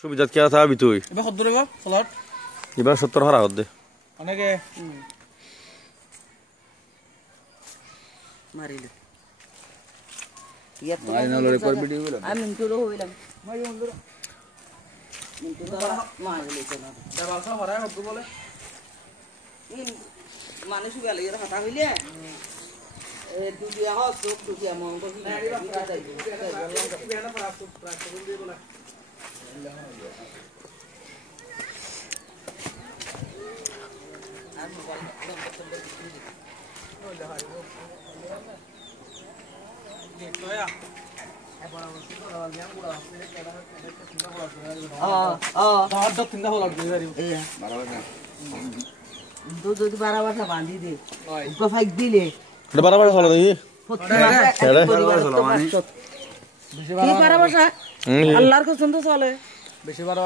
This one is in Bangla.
সুবিধাত কে থাকবি তুই এবার কত দূরে ফ্লট এবার 70 হারা হদ্দে অনেকে মারিলে মারিনালরে পর ভিডিও গুলো আমি মিন্টুরও হইলাম মারি বন্ধুরা মিন্টু তো মারিলে না দেবালসা হরায় কত বলে ইন মানুষ গেলে এর হাতা হইলে এ দুটিয়া হস সব দুটিয়া মন তো কি যদি 12 বাসা বাঁধি দে ফাইক দিলে এটা বারবার হলো নাকি আল্লাহর কসম তো চলে বেশি বার